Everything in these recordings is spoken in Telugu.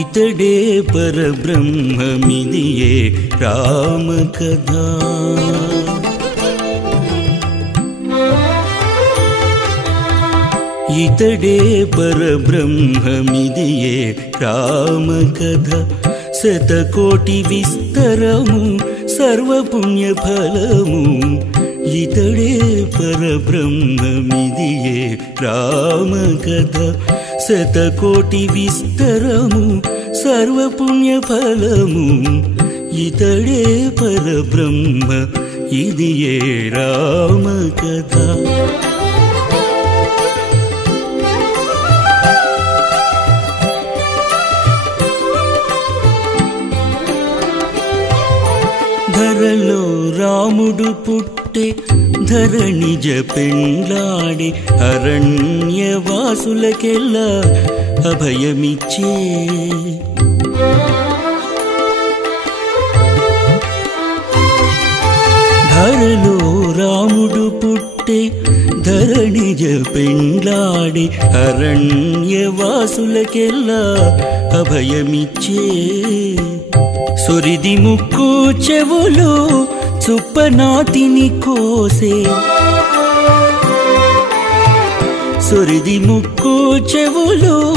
ఇతడే పరబ్రహ్మమిదియే రామకథా. ఇతడే పరబ్రహ్మమిదియే రామకథ. శతకోటి విస్తరము సర్వపుణ్యఫలము. ఇతడే పరబ్రహ్మమిదియే రామకథ. శతకోటి విస్తరము సర్వపుణ్యఫలము. ఇతడే పరబ్రహ్మ ఇదియే రామకథ. ధరలో రాముడు పుట్టే ధరణిజ పెండ్లాడి అరణ్యవాసులకెల్లా అభయమిచ్చే. ధరలో రాముడు పుట్టే ధరణిజ పెండ్లాడి అరణ్యవాసులకెల్లా అభయమిచ్చే. సొరిది ముక్కు చెవులు చుప్పనాతిని కోసే. సొరిది ముక్కు చెవులు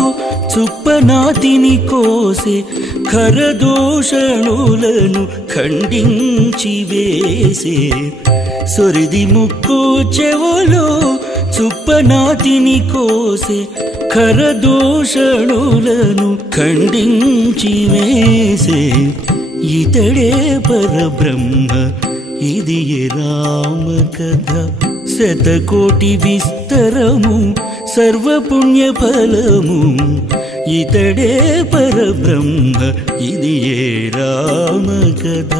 చుప్పనాతిని కోసే. ఖరదోషణులను ఖండించి వేసే. సొరిది ముక్కు చెవులు చుప్పనాతిని కోసే. ఖరదోషణులను ఖండించి వేసే. ఇతడే పరబ్రహ్మ ఇదియే రామకథ. శతకోటి విస్తరము సర్వపుణ్యఫలము. ఇతడే పరబ్రహ్మ ఇదియే రామకథ.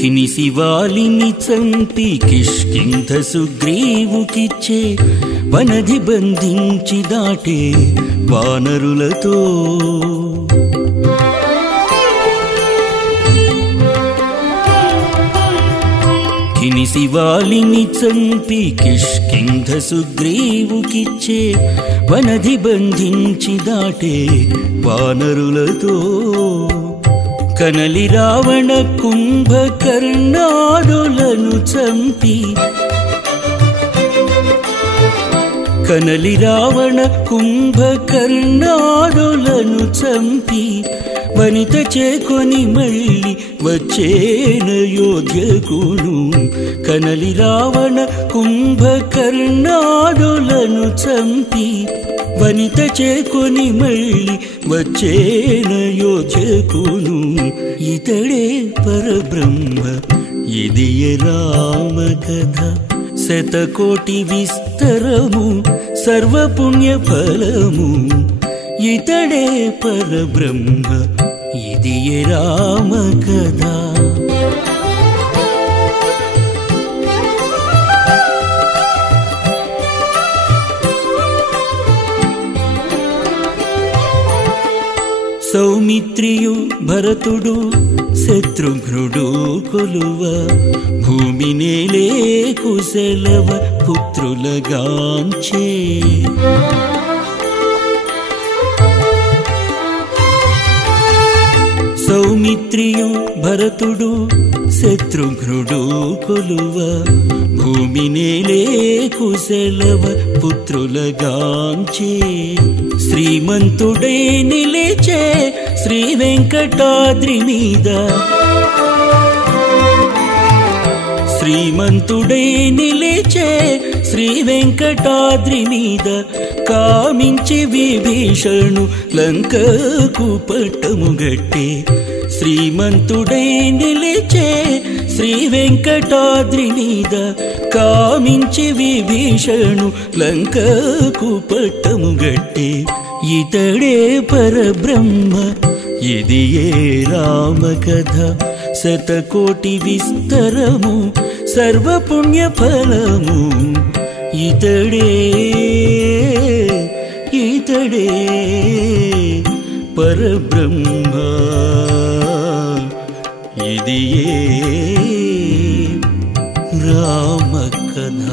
కినిసి వాలిని చంపి కిష్కింధ సుగ్రీవుకిచ్చే. వనధి బంధించి దాటే వానరులతో. కినిసి వాలిని చంపి కిష్కింధ సుగ్రీవుకిచ్చే. వనధి బంధించి దాటే వానరులతో. కనలి రావణ కుంభకర్ణాదులను చంపి. కనలి రావణ కుంభకర్ణాదులను చంపి. వనిత చేకొని మళ్ళీ వచ్చేన యోధ్యకును. కనలి రావణ కుంభకర్ణాదులను చంపి. వనిత చేకొని మళ్ళీ వచ్చేన యోధ్యకును. ఇతడే పరబ్రహ్మ ఇదియే రామకథ. శతకోటి విస్తరము సర్వపుణ్యఫలము. ఇతడే పరబ్రహ్మ ఇదియే రామకథ. సౌమిత్రియు భరతుడు శత్రుఘ్నుడు కొలువ. భూమి నేలే కుశలవ పుత్రులగాంచే. సౌమిత్రియు భరతుడు శత్రుఘ్నుడు కొలువ. భూమి నేలే కుశలవ పుత్రులగాంచే. శ్రీమంతుడై నిలిచే శ్రీ వెంకటాద్రి మీద. శ్రీమంతుడై నిలిచే శ్రీ వెంకటాద్రి మీద. కామించి విభీషణు లంకకు పట్టము గట్టే. శ్రీమంతుడై నిలిచే శ్రీ వెంకటాద్రి మీద. కామించి విభీషణు లంకకు పట్టము గట్టే. ఇతడే పరబ్రహ్మ ఇదియే రామకథ. శతకోటి విస్తరము సర్వపుణ్యఫలము. ఇతడే ఇతడే పరబ్రహ్మ ఇదియే రామకథ.